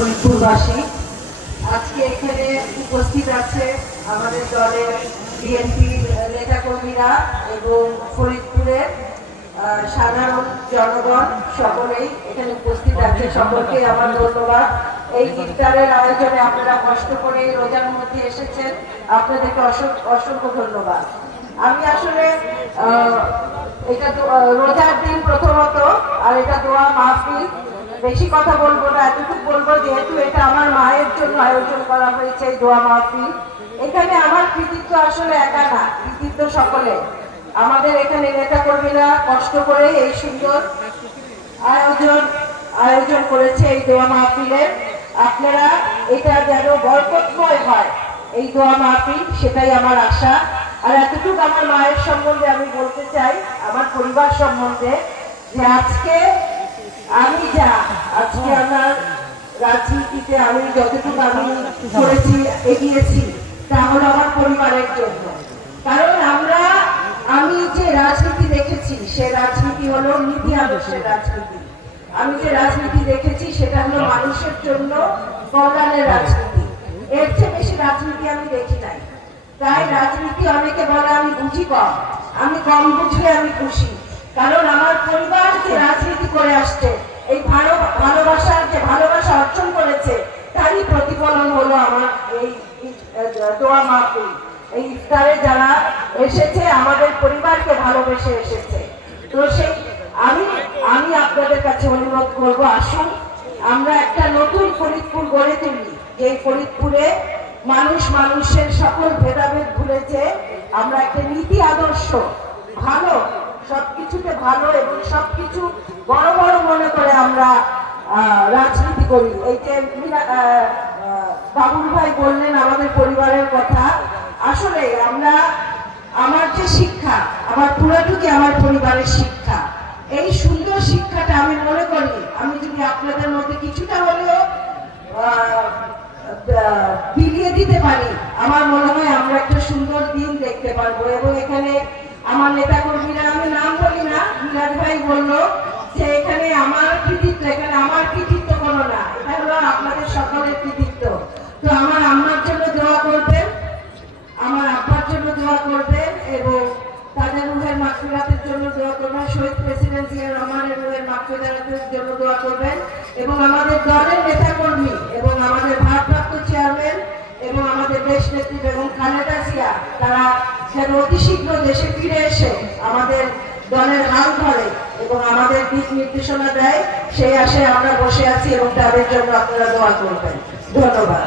ফরিদপুরবাসী আজকে এখানে উপস্থিত আছে আমাদের দলের বিএনপির নেতাকর্মীরা এবং ফরিদপুরের সাধারণ জনগণ সকলেই এখানে উপস্থিত আছে। সকলকে আমার ধন্যবাদ। এই ইফতারের আয়োজনে আপনারা কষ্ট করে রোজার মধ্যে এসেছেন। আপনাদেরকে অসংখ্য ধন্যবাদ। আমি আসলে এটা রোজার দিন প্রথমত, আর এটা দোয়া মাহফিল। বেশি কথা বলব না, এতটুকু বলব যেহেতু এটা আমার মায়ের জন্য আয়োজন করা হয়েছে দোয়া মাহফিল। এখানে আমার কৃতিত্ব আসলে একা না, কৃতিত্ব সকলে। আমাদের এখানে নেতা কর্মীরা কষ্ট করে এই সুন্দর আয়োজন আয়োজন করেছে এই দোয়া মাহফিলের আপনারা এটা যেন বরকতময় হয়, এই দোয়া মাহফিল, সেটাই আমার আশা। আর এতটুকু আমার মায়ের সম্বন্ধে আমি বলতে চাই, আমার পরিবার সম্বন্ধে, যে আজকে আমি যা আজকে আমার রাজনীতিতে আমি যতটুকু আমি করেছি এগিয়েছি তা হলো আমার পরিবারের জন্য। কারণ আমরা আমি যে রাজনীতি দেখেছি সে রাজনীতি হলো নীতি আদর্শের রাজনীতি। আমি যে রাজনীতি দেখেছি সেটা হলো মানুষের জন্য কল্যাণের রাজনীতি। এর চেয়ে বেশি রাজনীতি আমি দেখি নাই। তাই রাজনীতি অনেকে বলে আমি বুঝি কম। আমি কম বুঝলে আমি খুশি। কারণ আমার পরিবার যে রাজনীতি করে আসছে এই ভালো ভালোবাসার যে ভালোবাসা অর্জন করেছে তারই প্রতিফলন হলো আমার এই আহ, দোয়া মাহফিল এই ইফতারে যারা এসেছে, আমাদের পরিবারকে ভালোবেসে এসেছে। তো সেই, আমি আমি আপনাদের কাছে অনুরোধ করব, আসুন, আমরা একটা নতুন ফরিদপুর গড়ে তুলি। যে ফরিদপুরে মানুষ মানুষের সকল ভেদাভেদ ভুলে যে আমরা একটা নীতি আদর্শ, ভালো, সবকিছুতে ভালো এবং সবকিছু বড় বড় মনে করে আমরা রাজনীতি করি। এই যে বাবুল ভাই বললেন আমাদের পরিবারের কথা। আসলে আমরা, আমার যে শিক্ষা, আমার পুরোটুকি আমার পরিবারের শিক্ষা। এই সুন্দর শিক্ষাটা আমি মনে করি, আমি যদি আপনাদের মধ্যে কিছুটা হলেও বিলিয়ে দিতে পারি, আমার মনে হয় আমরা একটা সুন্দর দিন দেখতে পারব। এবং এখানে আমার নেতা কর্মীরা আমি নাম বলি না, মিরাজ ভাই বলল যে এখানে আমার কৃতিত্ব, এখানে আমার কৃতিত্ব কোনো না। এটা হলো আপনাদের সকলের কৃতিত্ব। তো আমার আম্মার জন্য দোয়া করবেন, আমার আব্বার জন্য দোয়া করবেন এবং তাদের রুহের মাকফিরাতের জন্য দোয়া করবেন, শহীদ প্রেসিডেন্ট রহমানের রুহের মাকফিরাতের জন্য দোয়া করবেন এবং আমাদের দলের নেতাকর্মী এবং আমাদের ভারপ্রাপ্ত চেয়ারম্যান এবং আমাদের দেশ নেত্রী এবং খালেদা জিয়া, তারা যেন অতি শীঘ্র দেশে ফিরে এসে আমাদের দলের হাল ধরে এবং আমাদের দিক নির্দেশনা দেয়, সেই আশায় আমরা বসে আছি এবং তাদের জন্য আপনারা দোয়া করবেন। ধন্যবাদ।